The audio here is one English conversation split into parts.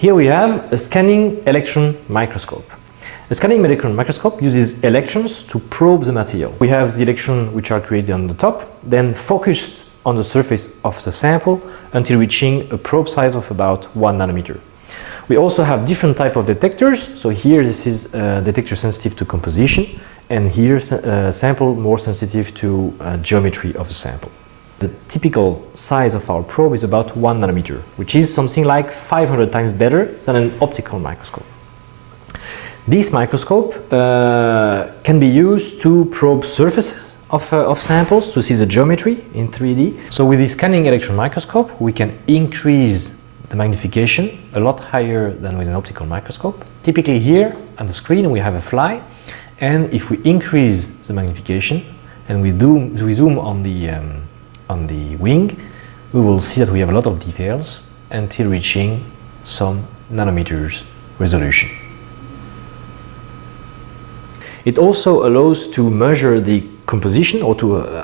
Here we have a scanning electron microscope. A scanning electron microscope uses electrons to probe the material. We have the electrons which are created on the top, then focused on the surface of the sample until reaching a probe size of about 1 nanometer. We also have different type of detectors. So here this is a detector sensitive to composition, and here a sample more sensitive to geometry of the sample. The typical size of our probe is about 1 nanometer, which is something like 500 times better than an optical microscope. This microscope can be used to probe surfaces of samples to see the geometry in 3D. So with this scanning electron microscope, we can increase the magnification a lot higher than with an optical microscope. Typically here on the screen we have a fly, and if we increase the magnification and we zoom on the wing, we will see that we have a lot of details until reaching some nanometers resolution. It also allows to measure the composition or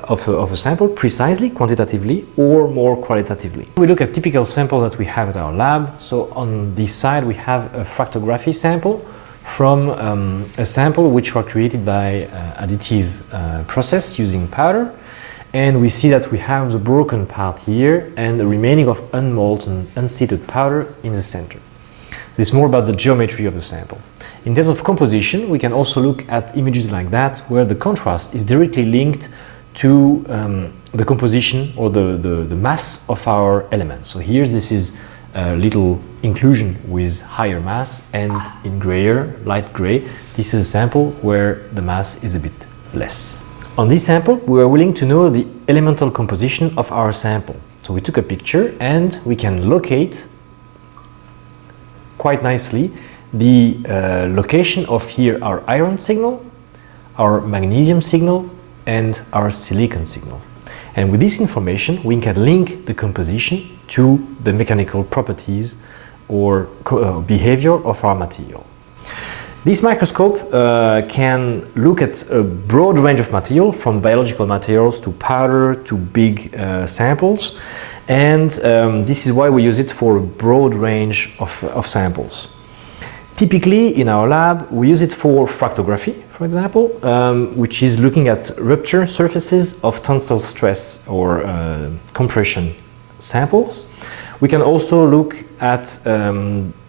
of a sample precisely, quantitatively, or more qualitatively. We look at typical sample that we have at our lab. So on this side we have a fractography sample from a sample which were created by additive process using powder. And we see that we have the broken part here and the remaining of unmolten, unseated powder in the center. This is more about the geometry of the sample. In terms of composition, we can also look at images like that, where the contrast is directly linked to the composition or the mass of our elements. So here this is a little inclusion with higher mass, and in grayer, light gray, this is a sample where the mass is a bit less. On this sample, we were willing to know the elemental composition of our sample. So we took a picture and we can locate quite nicely the location of here our iron signal, our magnesium signal, and our silicon signal. And with this information we can link the composition to the mechanical properties or behavior of our material. This microscope can look at a broad range of material, from biological materials to powder to big samples, and this is why we use it for a broad range of samples. Typically in our lab we use it for fractography, for example, which is looking at rupture surfaces of tensile stress or compression samples. We can also look at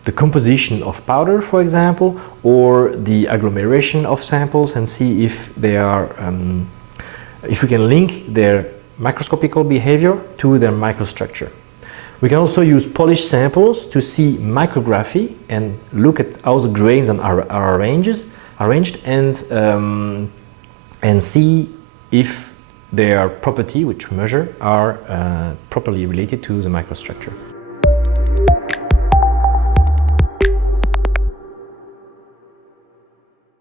the composition of powder, for example, or the agglomeration of samples, and see if they are, if we can link their microscopical behavior to their microstructure. We can also use polished samples to see micrography and look at how the grains are arranged and see if their property, which we measure, are properly related to the microstructure.